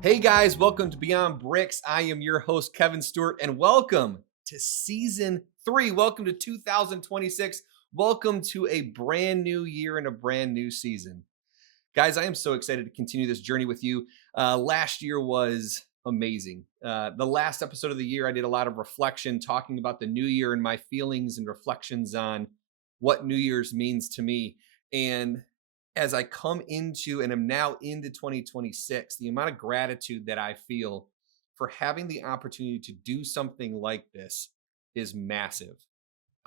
Hey guys, welcome to Beyond Bricks. I am your host, Kevin Stewart, and welcome to season 3. Welcome to 2026. Welcome to a brand new year and a brand new season. Guys, I am so excited to continue this journey with you. Last year was amazing. The last episode of the year, I did a lot of reflection talking about the new year and my feelings and reflections on what New Year's means to me. And as I come into and am now into 2026, the amount of gratitude that I feel for having the opportunity to do something like this is massive.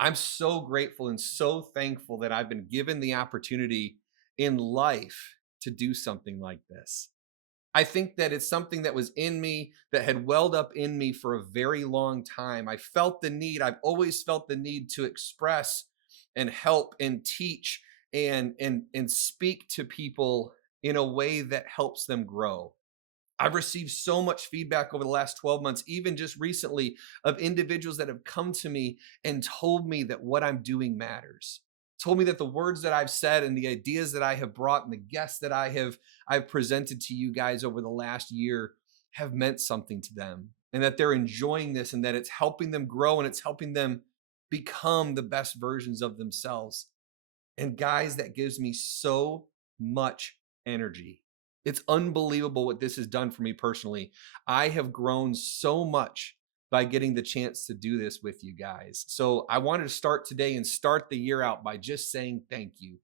I'm so grateful and so thankful that I've been given the opportunity in life to do something like this. I think that it's something that was in me that had welled up in me for a very long time. I've always felt the need to express and help and teach and speak to people in a way that helps them grow. I've received so much feedback over the last 12 months, even just recently, of individuals that have come to me and told me that what I'm doing matters. Told me that the words that I've said and the ideas that I have brought and the guests that I've presented to you guys over the last year have meant something to them and that they're enjoying this and that it's helping them grow and it's helping them become the best versions of themselves. And guys, that gives me so much energy. It's unbelievable what this has done for me personally. I have grown so much by getting the chance to do this with you guys. So I wanted to start today and start the year out by just saying thank you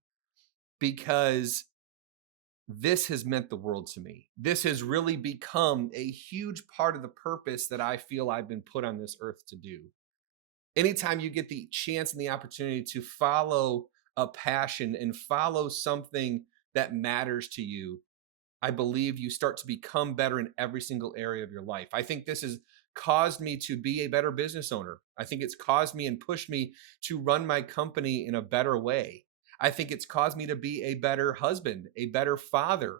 because this has meant the world to me. This has really become a huge part of the purpose that I feel I've been put on this earth to do. Anytime you get the chance and the opportunity to follow a passion and follow something that matters to you, I believe you start to become better in every single area of your life. I think this has caused me to be a better business owner. I think it's caused me and pushed me to run my company in a better way. I think it's caused me to be a better husband, a better father,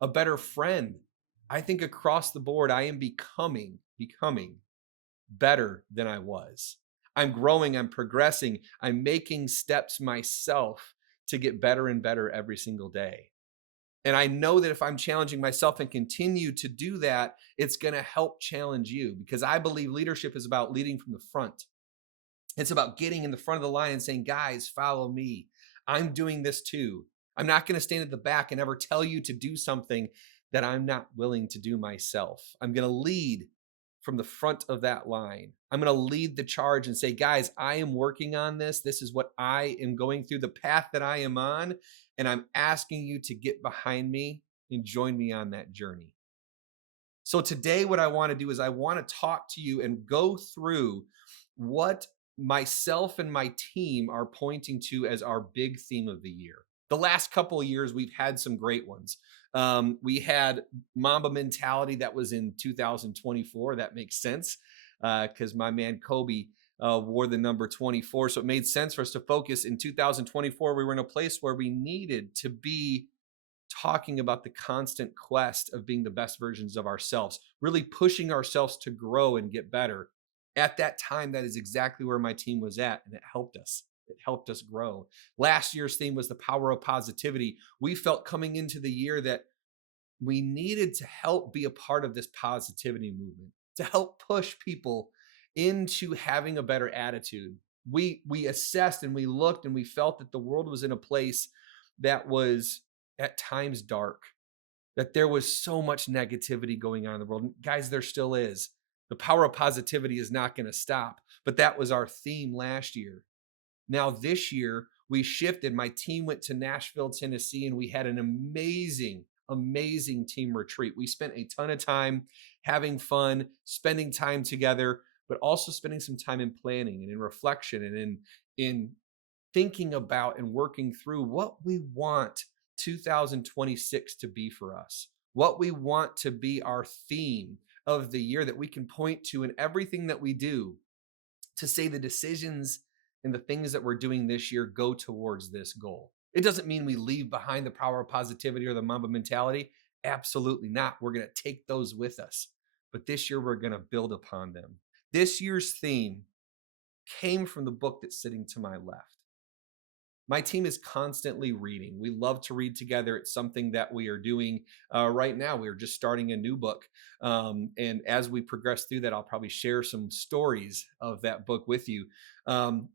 a better friend. I think across the board, I am becoming better than I was. I'm growing, I'm progressing, I'm making steps myself to get better and better every single day. And I know that if I'm challenging myself and continue to do that, it's going to help challenge you because I believe leadership is about leading from the front. It's about getting in the front of the line and saying, guys, follow me. I'm doing this too. I'm not going to stand at the back and ever tell you to do something that I'm not willing to do myself. I'm going to lead from the front of that line. I'm going to lead the charge and say, guys, I am working on this. This is what I am going through, the path that I am on. And I'm asking you to get behind me and join me on that journey. So today, what I want to do is I want to talk to you and go through what myself and my team are pointing to as our big theme of the year. The last couple of years, we've had some great ones. We had Mamba Mentality that was in 2024. That makes sense because my man Kobe wore the number 24. So it made sense for us to focus in 2024. We were in a place where we needed to be talking about the constant quest of being the best versions of ourselves, really pushing ourselves to grow and get better. At that time, that is exactly where my team was at, and it helped us. It helped us grow. Last year's theme was the power of positivity. We felt coming into the year that we needed to help be a part of this positivity movement, to help push people into having a better attitude. We assessed and we looked and we felt that the world was in a place that was at times dark, that there was so much negativity going on in the world. Guys, there still is. The power of positivity is not going to stop, but that was our theme last year. Now, this year, we shifted. My team went to Nashville, Tennessee, and we had an amazing team retreat. We spent a ton of time having fun, spending time together, but also spending some time in planning and in reflection and in thinking about and working through what we want 2026 to be for us, what we want to be our theme of the year that we can point to in everything that we do to say the decisions and the things that we're doing this year go towards this goal. It doesn't mean we leave behind the power of positivity or the Mamba mentality. Absolutely not. We're going to take those with us. But this year, we're going to build upon them. This year's theme came from the book that's sitting to my left. My team is constantly reading. We love to read together. It's something that we are doing right now. We are just starting a new book. And as we progress through that, I'll probably share some stories of that book with you. Um,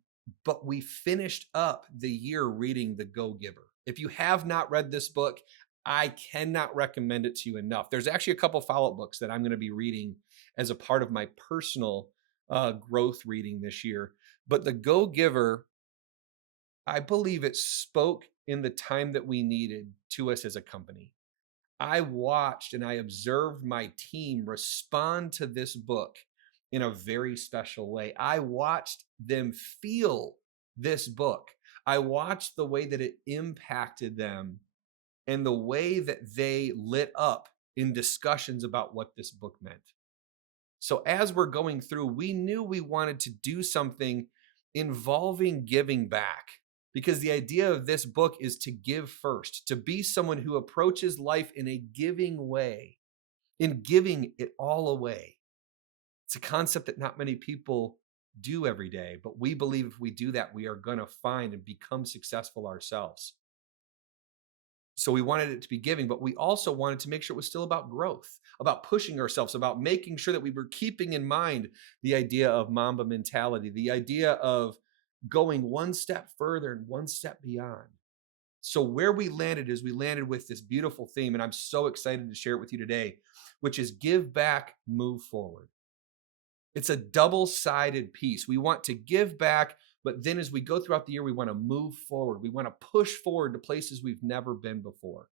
but we finished up the year reading The Go Giver. If you have not read this book, I cannot recommend it to you enough. There's actually a couple follow-up books that I'm going to be reading as a part of my personal growth reading this year. But The Go Giver, I believe it spoke in the time that we needed to us as a company. I watched and I observed my team respond to this book in a very special way. I watched them feel this book. I watched the way that it impacted them and the way that they lit up in discussions about what this book meant. So as we're going through, we knew we wanted to do something involving giving back, because the idea of this book is to give first, to be someone who approaches life in a giving way, in giving it all away. It's a concept that not many people do every day, but we believe if we do that, we are going to find and become successful ourselves. So we wanted it to be giving, but we also wanted to make sure it was still about growth, about pushing ourselves, about making sure that we were keeping in mind the idea of Mamba mentality, the idea of going one step further and one step beyond. So where we landed is we landed with this beautiful theme, and I'm so excited to share it with you today, which is give back, move forward. It's a double-sided piece. We want to give back, but then as we go throughout the year, we want to move forward. We want to push forward to places we've never been before.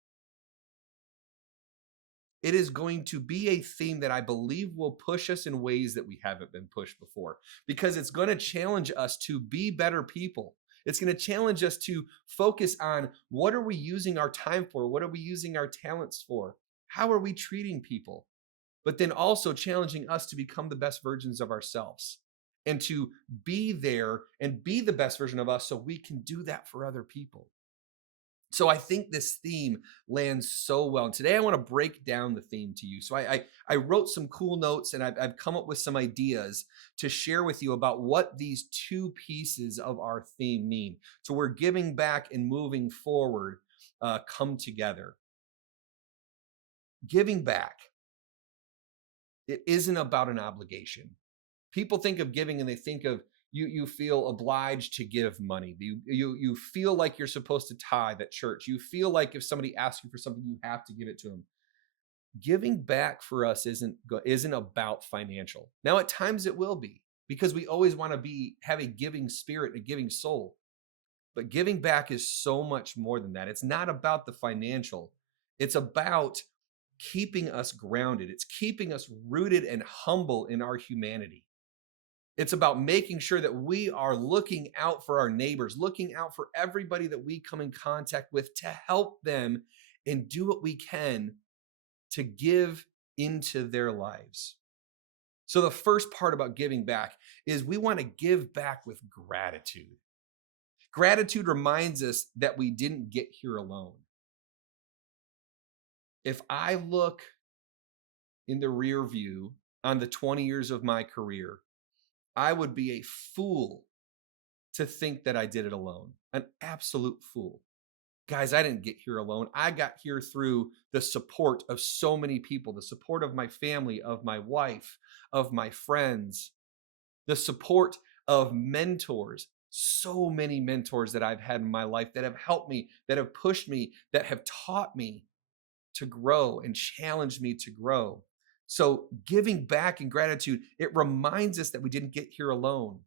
It is going to be a theme that I believe will push us in ways that we haven't been pushed before, because it's going to challenge us to be better people. It's going to challenge us to focus on what are we using our time for? What are we using our talents for? How are we treating people? But then also challenging us to become the best versions of ourselves and to be there and be the best version of us so we can do that for other people. So I think this theme lands so well. And today I want to break down the theme to you. So I wrote some cool notes, and I've come up with some ideas to share with you about what these two pieces of our theme mean. So we're giving back and moving forward come together. Giving back, it isn't about an obligation. People think of giving and they think of you feel obliged to give money. You feel like you're supposed to tithe at church. You feel like if somebody asks you for something, you have to give it to them. Giving back for us isn't about financial. Now, at times it will be, because we always want to have a giving spirit, a giving soul. But giving back is so much more than that. It's not about the financial. It's about keeping us grounded. It's keeping us rooted and humble in our humanity. It's about making sure that we are looking out for our neighbors, looking out for everybody that we come in contact with, to help them and do what we can to give into their lives. So the first part about giving back is we want to give back with gratitude. Gratitude reminds us that we didn't get here alone. If I look in the rear view on the 20 years of my career, I would be a fool to think that I did it alone. An absolute fool. Guys, I didn't get here alone. I got here through the support of so many people, the support of my family, of my wife, of my friends, the support of mentors. So many mentors that I've had in my life that have helped me, that have pushed me, that have taught me to grow and challenged me to grow. So giving back in gratitude, it reminds us that we didn't get here alone.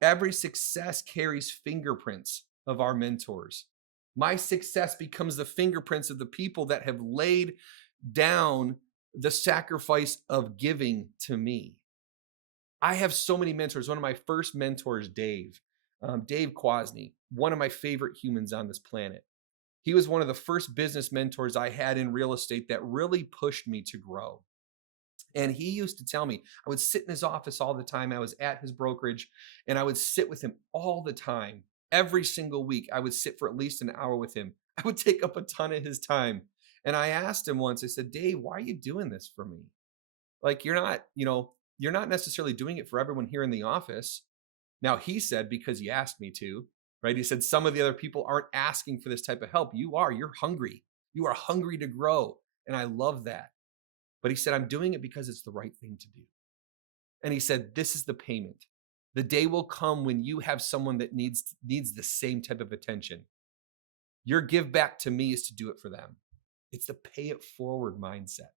Every success carries fingerprints of our mentors. My success becomes the fingerprints of the people that have laid down the sacrifice of giving to me. I have so many mentors. One of my first mentors, Dave Quasney, one of my favorite humans on this planet. He was one of the first business mentors I had in real estate that really pushed me to grow. And he used to tell me, I would sit in his office all the time. I was at his brokerage, and I would sit with him all the time. Every single week, I would sit for at least an hour with him. I would take up a ton of his time. And I asked him once, I said, Dave, why are you doing this for me? Like, you're not necessarily doing it for everyone here in the office. Now, he said, because you asked me to. right? He said, some of the other people aren't asking for this type of help. You are, you're hungry. You are hungry to grow. And I love that. But he said, I'm doing it because it's the right thing to do. And he said, this is the payment. The day will come when you have someone that needs the same type of attention. Your give back to me is to do it for them. It's the pay it forward mindset.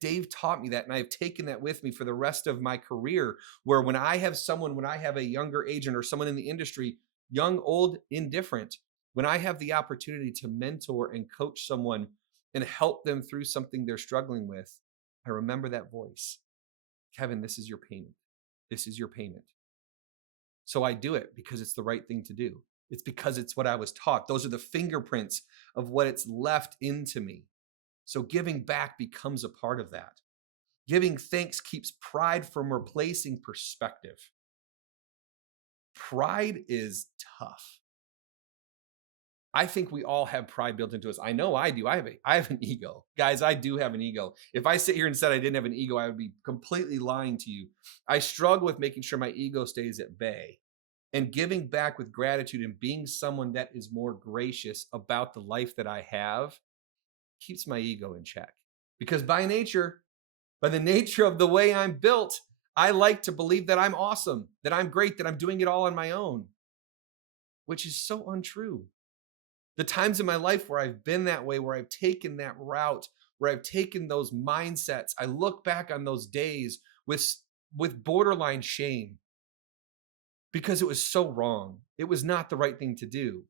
Dave taught me that, and I've taken that with me for the rest of my career, where when I have a younger agent or someone in the industry, young, old, indifferent, when I have the opportunity to mentor and coach someone and help them through something they're struggling with, I remember that voice. Kevin, this is your payment. This is your payment. So I do it because it's the right thing to do. It's because it's what I was taught. Those are the fingerprints of what it's left into me. So giving back becomes a part of that. Giving thanks keeps pride from replacing perspective. Pride is tough. I think we all have pride built into us. I know I do. I have an ego. Guys, I do have an ego. If I sit here and said I didn't have an ego, I would be completely lying to you. I struggle with making sure my ego stays at bay. And giving back with gratitude and being someone that is more gracious about the life that I have keeps my ego in check. Because by the nature of the way I'm built, I like to believe that I'm awesome, that I'm great, that I'm doing it all on my own, which is so untrue. The times in my life where I've been that way, where I've taken that route, where I've taken those mindsets, I look back on those days with borderline shame because it was so wrong. It was not the right thing to do.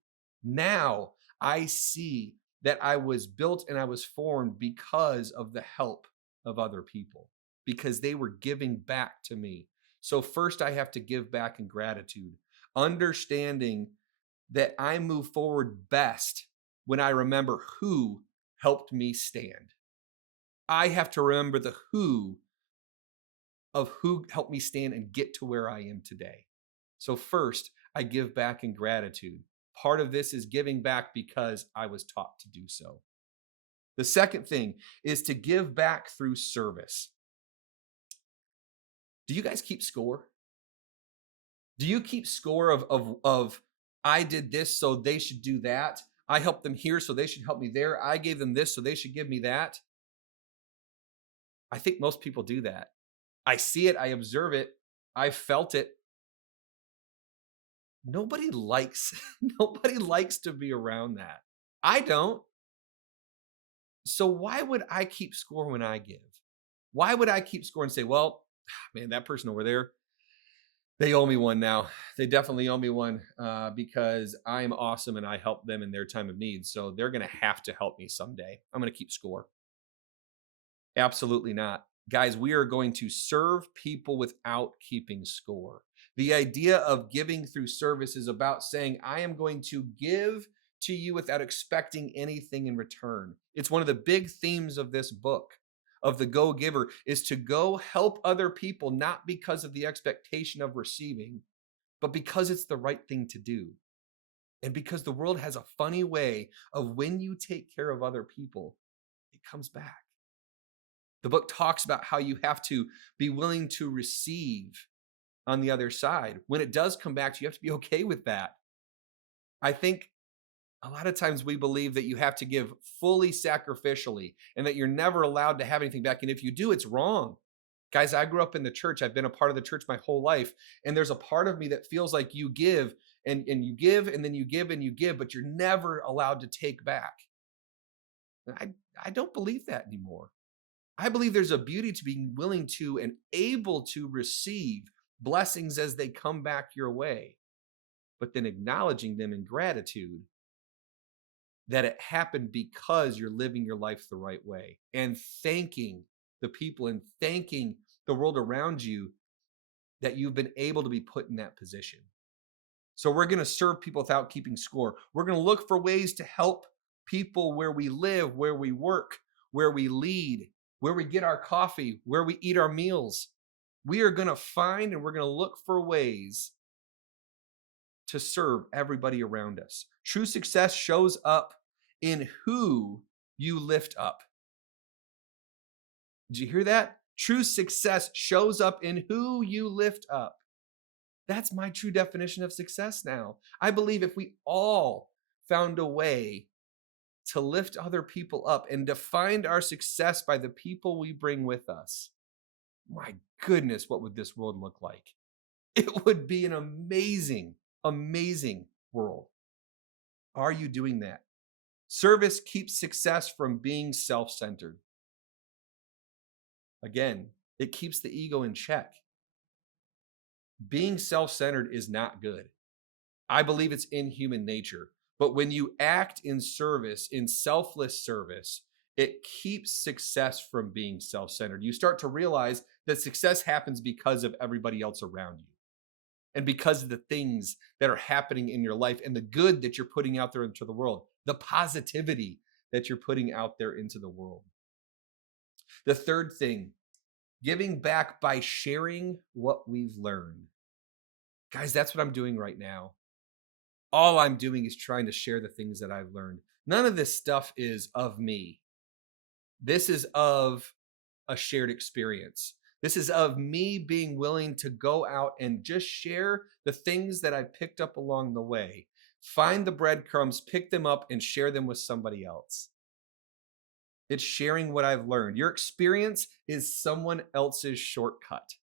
Now I see that I was built and I was formed because of the help of other people, because they were giving back to me. So first I have to give back in gratitude, understanding that I move forward best when I remember who helped me stand. I have to remember the who of who helped me stand and get to where I am today. So first, I give back in gratitude. Part of this is giving back because I was taught to do so. The second thing is to give back through service. Do you guys keep score? Do you keep score of I did this, so they should do that? I helped them here, so they should help me there. I gave them this, so they should give me that. I think most people do that. I see it. I observe it. I felt it. Nobody likes to be around that. I don't. So why would I keep score when I give? Why would I keep score and say, well, man, that person over there, they owe me one now. They definitely owe me one because I'm awesome and I helped them in their time of need. So they're going to have to help me someday. I'm going to keep score. Absolutely not. Guys, we are going to serve people without keeping score. The idea of giving through service is about saying, I am going to give to you without expecting anything in return. It's one of the big themes of this book, of the Go Giver, is to go help other people, not because of the expectation of receiving, but because it's the right thing to do. And because the world has a funny way of when you take care of other people, it comes back. The book talks about how you have to be willing to receive on the other side. When it does come back, you have to be okay with that. I think a lot of times we believe that you have to give fully sacrificially and that you're never allowed to have anything back. And if you do, it's wrong. Guys, I grew up in the church. I've been a part of the church my whole life. And there's a part of me that feels like you give and you give and then you give and you give, but you're never allowed to take back. And I don't believe that anymore. I believe there's a beauty to being willing to and able to receive blessings as they come back your way, but then acknowledging them in gratitude that it happened because you're living your life the right way, and thanking the people and thanking the world around you that you've been able to be put in that position. So we're going to serve people without keeping score. We're going to look for ways to help people where we live, where we work, where we lead, where we get our coffee, where we eat our meals. We are going to find and we're going to look for ways to serve everybody around us. True success shows up in who you lift up. Did you hear that? True success shows up in who you lift up. That's my true definition of success now. I believe if we all found a way to lift other people up and defined our success by the people we bring with us, my goodness, what would this world look like? It would be an amazing, amazing world. Are you doing that? Service keeps success from being self centered. Again, it keeps the ego in check. Being self centered is not good. I believe it's in human nature. But when you act in service, in selfless service, it keeps success from being self centered. You start to realize that success happens because of everybody else around you and because of the things that are happening in your life and the good that you're putting out there into the world, the positivity that you're putting out there into the world. The third thing, giving back by sharing what we've learned. Guys, that's what I'm doing right now. All I'm doing is trying to share the things that I've learned. None of this stuff is of me. This is of a shared experience. This is of me being willing to go out and just share the things that I picked up along the way. Find the breadcrumbs, pick them up, and share them with somebody else. It's sharing what I've learned. Your experience is someone else's shortcut.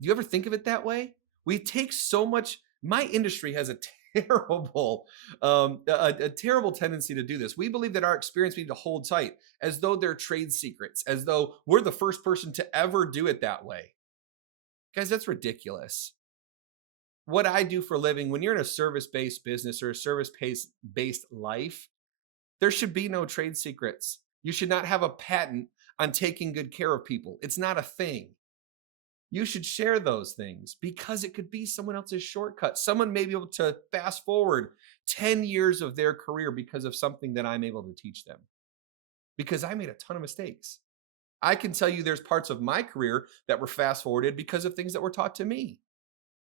Do you ever think of it that way? We take so much. My industry has a terrible, a terrible tendency to do this. We believe that our experience we need to hold tight, as though they're trade secrets, as though we're the first person to ever do it that way. Guys, that's ridiculous. What I do for a living, when you're in a service-based business or a service-based life, there should be no trade secrets. You should not have a patent on taking good care of people. It's not a thing. You should share those things because it could be someone else's shortcut. Someone may be able to fast forward 10 years of their career because of something that I'm able to teach them. Because I made a ton of mistakes. I can tell you there's parts of my career that were fast forwarded because of things that were taught to me.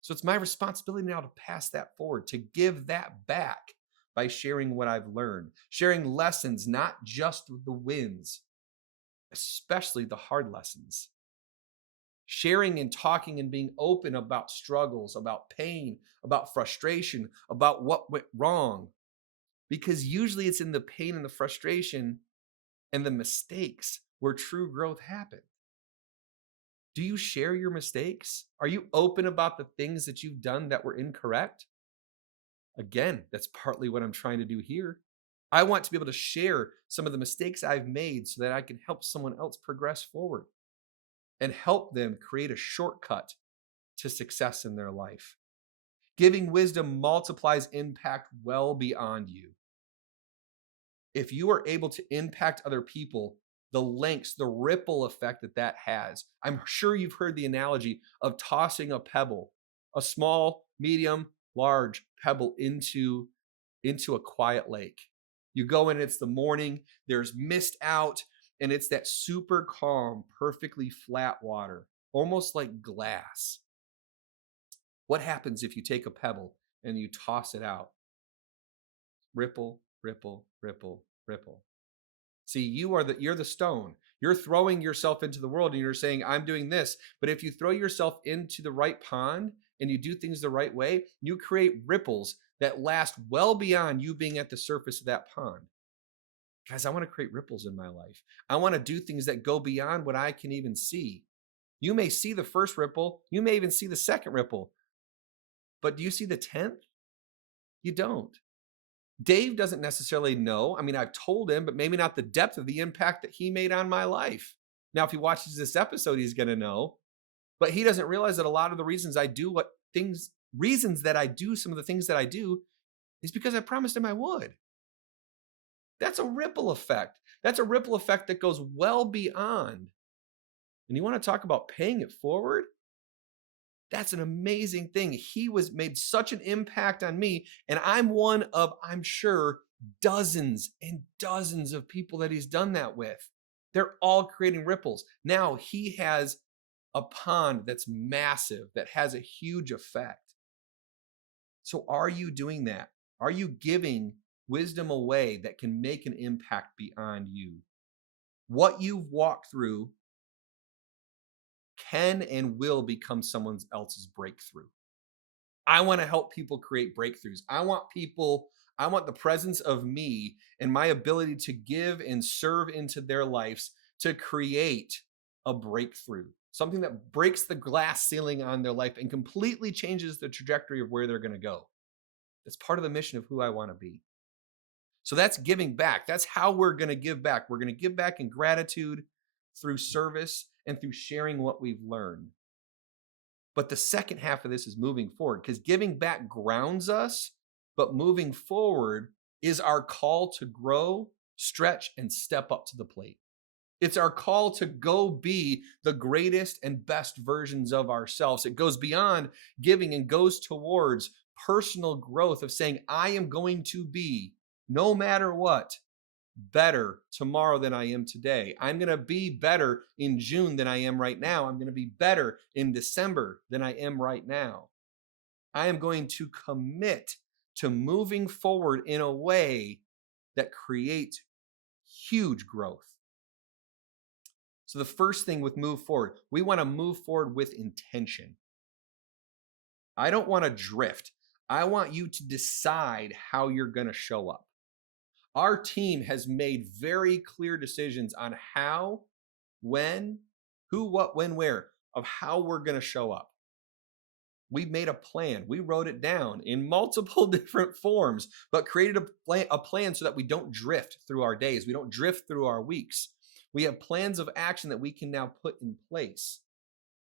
So it's my responsibility now to pass that forward, to give that back by sharing what I've learned, sharing lessons, not just the wins, especially the hard lessons. Sharing and talking and being open about struggles, about pain, about frustration, about what went wrong. Because usually it's in the pain and the frustration and the mistakes where true growth happens. Do you share your mistakes? Are you open about the things that you've done that were incorrect? Again, that's partly what I'm trying to do here. I want to be able to share some of the mistakes I've made so that I can help someone else progress forward and help them create a shortcut to success in their life. Giving wisdom multiplies impact well beyond you. If you are able to impact other people, the lengths, the ripple effect that that has. I'm sure you've heard the analogy of tossing a pebble, a small, medium, large pebble into a quiet lake. You go in, it's the morning, there's mist out, and it's that super calm, perfectly flat water, almost like glass. What happens if you take a pebble and you toss it out? Ripple, ripple, ripple, ripple. See, you're the stone. You're throwing yourself into the world and you're saying, I'm doing this. But if you throw yourself into the right pond and you do things the right way, you create ripples that last well beyond you being at the surface of that pond. Guys, I want to create ripples in my life. I want to do things that go beyond what I can even see. You may see the first ripple. You may even see the second ripple. But do you see the 10th? You don't. Dave doesn't necessarily know. I mean, I've told him, but maybe not the depth of the impact that he made on my life. Now, if he watches this episode, he's going to know. But he doesn't realize that a lot of the reasons I do reasons that I do some of the things that I do is because I promised him I would. That's a ripple effect. That's a ripple effect that goes well beyond. And you want to talk about paying it forward? That's an amazing thing. He made such an impact on me, and I'm one of, I'm sure, dozens and dozens of people that he's done that with. They're all creating ripples. Now he has a pond that's massive, that has a huge effect. So are you doing that? Are you giving wisdom away that can make an impact beyond you? What you've walked through can and will become someone else's breakthrough. I want to help people create breakthroughs. I want the presence of me and my ability to give and serve into their lives to create a breakthrough, something that breaks the glass ceiling on their life and completely changes the trajectory of where they're going to go. That's part of the mission of who I want to be. So that's giving back. That's how we're going to give back. We're going to give back in gratitude through service and through sharing what we've learned. But the second half of this is moving forward, because giving back grounds us, but moving forward is our call to grow, stretch, and step up to the plate. It's our call to go be the greatest and best versions of ourselves. It goes beyond giving and goes towards personal growth of saying, I am going to be, no matter what, better tomorrow than I am today. I'm going to be better in June than I am right now. I'm going to be better in December than I am right now. I am going to commit to moving forward in a way that creates huge growth. So the first thing with move forward, we want to move forward with intention. I don't want to drift. I want you to decide how you're going to show up. Our team has made very clear decisions on how, when, who, what, when, where, of how we're going to show up. We made a plan. We wrote it down in multiple different forms, but created a plan so that we don't drift through our days. We don't drift through our weeks. We have plans of action that we can now put in place.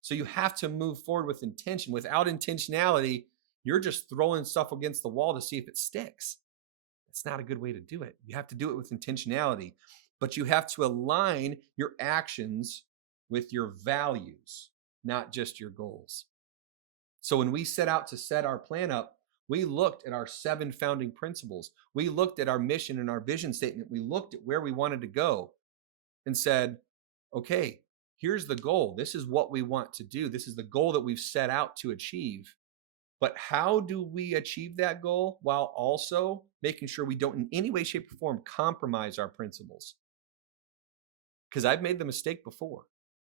So you have to move forward with intention. Without intentionality, you're just throwing stuff against the wall to see if it sticks. It's not a good way to do it. You have to do it with intentionality, but you have to align your actions with your values, not just your goals. So when we set out to set our plan up, we looked at our 7 founding principles. We looked at our mission and our vision statement. We looked at where we wanted to go and said, okay, here's the goal. This is what we want to do. This is the goal that we've set out to achieve. But how do we achieve that goal while also making sure we don't in any way, shape, or form compromise our principles? Because I've made the mistake before.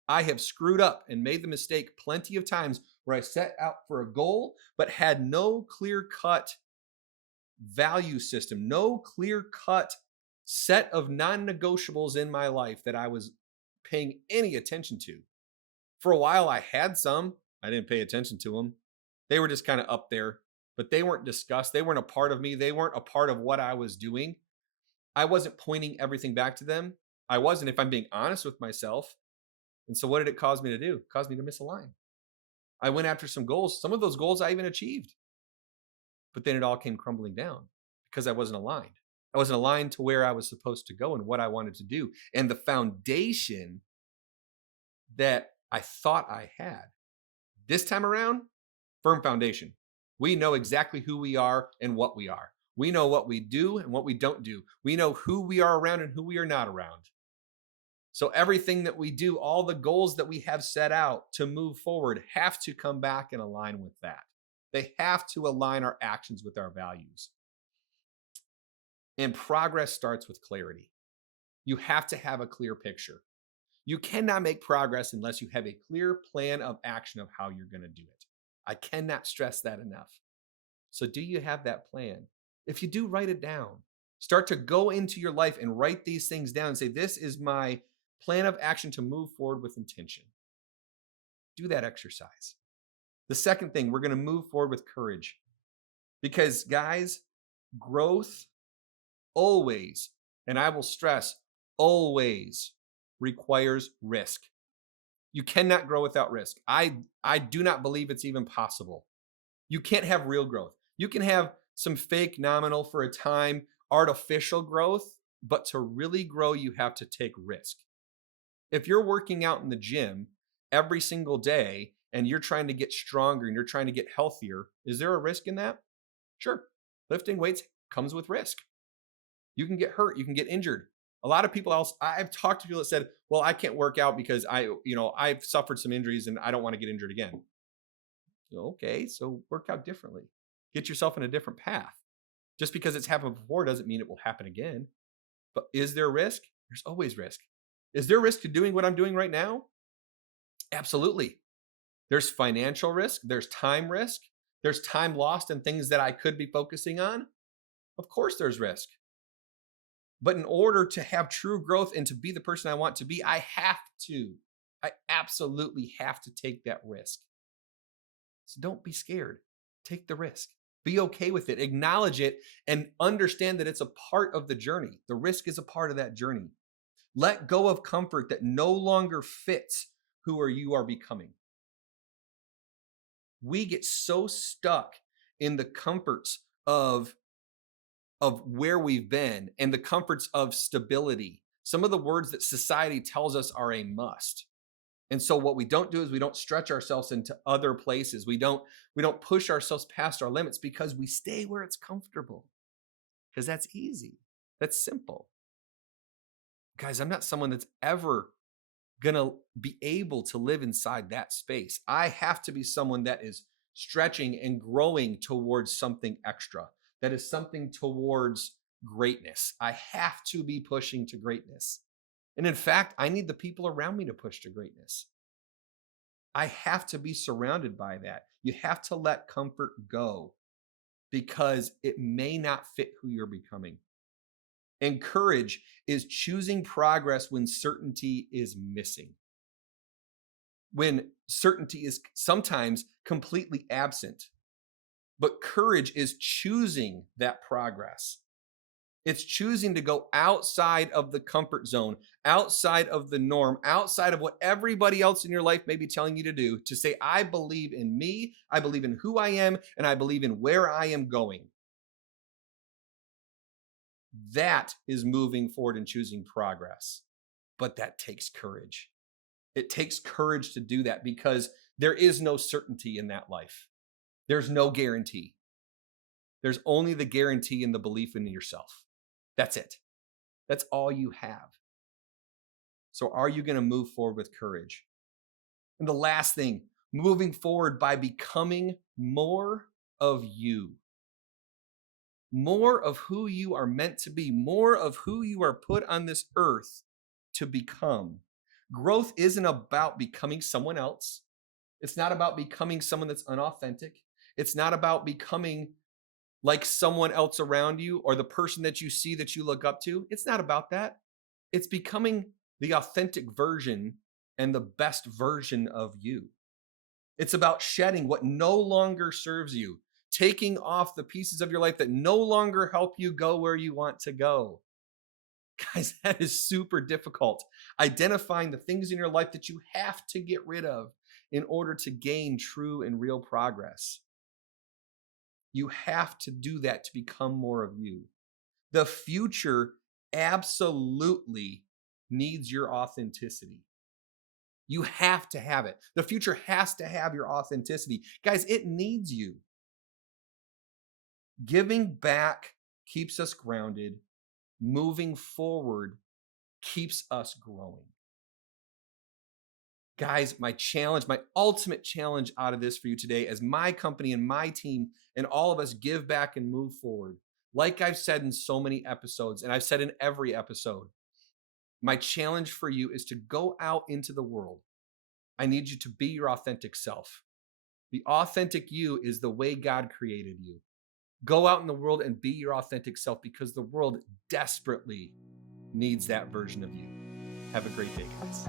I have screwed up and made the mistake plenty of times where I set out for a goal, but had no clear-cut value system, no clear-cut set of non-negotiables in my life that I was paying any attention to. For a while, I had some. I didn't pay attention to them. They were just kind of up there, but they weren't discussed. They weren't a part of me. They weren't a part of what I was doing. I wasn't pointing everything back to them. I wasn't, if I'm being honest with myself. And so what did it cause me to do? It caused me to misalign. I went after some goals. Some of those goals I even achieved. But then it all came crumbling down because I wasn't aligned. I wasn't aligned to where I was supposed to go and what I wanted to do. And the foundation that I thought I had this time around, firm foundation. We know exactly who we are and what we are. We know what we do and what we don't do. We know who we are around and who we are not around. So everything that we do, all the goals that we have set out to move forward have to come back and align with that. They have to align our actions with our values. And progress starts with clarity. You have to have a clear picture. You cannot make progress unless you have a clear plan of action of how you're going to do it. I cannot stress that enough. So do you have that plan? If you do, write it down. Start to go into your life and write these things down and say, this is my plan of action to move forward with intention. Do that exercise. The second thing, we're going to move forward with courage. Because guys, growth always, and I will stress, always requires risk. You cannot grow without risk. I do not believe it's even possible. You can't have real growth. You can have some fake, nominal, for a time, artificial growth, but to really grow, you have to take risk. If you're working out in the gym every single day and you're trying to get stronger and you're trying to get healthier, is there a risk in that? Sure. Lifting weights comes with risk. You can get hurt. You can get injured. A lot of people else, I've talked to people that said, well, I can't work out because I've suffered some injuries and I don't want to get injured again. Okay, so work out differently. Get yourself in a different path. Just because it's happened before doesn't mean it will happen again. But is there risk? There's always risk. Is there risk to doing what I'm doing right now? Absolutely. There's financial risk, there's time lost and things that I could be focusing on. Of course, there's risk. But in order to have true growth and to be the person I want to be, I absolutely have to take that risk. So don't be scared. Take the risk. Be okay with it. Acknowledge it and understand that it's a part of the journey. The risk is a part of that journey. Let go of comfort that no longer fits you are becoming. We get so stuck in the comforts of where we've been and the comforts of stability. Some of the words that society tells us are a must. And so what we don't do is we don't stretch ourselves into other places. We don't push ourselves past our limits because we stay where it's comfortable. Because that's easy. That's simple. Guys, I'm not someone that's ever gonna be able to live inside that space. I have to be someone that is stretching and growing towards something extra. That is something towards greatness. I have to be pushing to greatness. And in fact, I need the people around me to push to greatness. I have to be surrounded by that. You have to let comfort go because it may not fit who you're becoming. And courage is choosing progress when certainty is missing. When certainty is sometimes completely absent. But courage is choosing that progress. It's choosing to go outside of the comfort zone, outside of the norm, outside of what everybody else in your life may be telling you to do, to say, I believe in me, I believe in who I am, and I believe in where I am going. That is moving forward and choosing progress. But that takes courage. It takes courage to do that because there is no certainty in that life. There's no guarantee. There's only the guarantee and the belief in yourself. That's it. That's all you have. So are you going to move forward with courage? And the last thing, moving forward by becoming more of you. More of who you are meant to be, more of who you are put on this earth to become. Growth isn't about becoming someone else. It's not about becoming someone that's unauthentic. It's not about becoming like someone else around you or the person that you see that you look up to. It's not about that. It's becoming the authentic version and the best version of you. It's about shedding what no longer serves you, taking off the pieces of your life that no longer help you go where you want to go. Guys, that is super difficult. Identifying the things in your life that you have to get rid of in order to gain true and real progress. You have to do that to become more of you. The future absolutely needs your authenticity. You have to have it. The future has to have your authenticity. Guys, it needs you. Giving back keeps us grounded. Moving forward keeps us growing. Guys, my ultimate challenge out of this for you today, as my company and my team and all of us give back and move forward, like I've said in so many episodes, and I've said in every episode, my challenge for you is to go out into the world. I need you to be your authentic self. The authentic you is the way God created you. Go out in the world and be your authentic self because the world desperately needs that version of you. Have a great day, guys.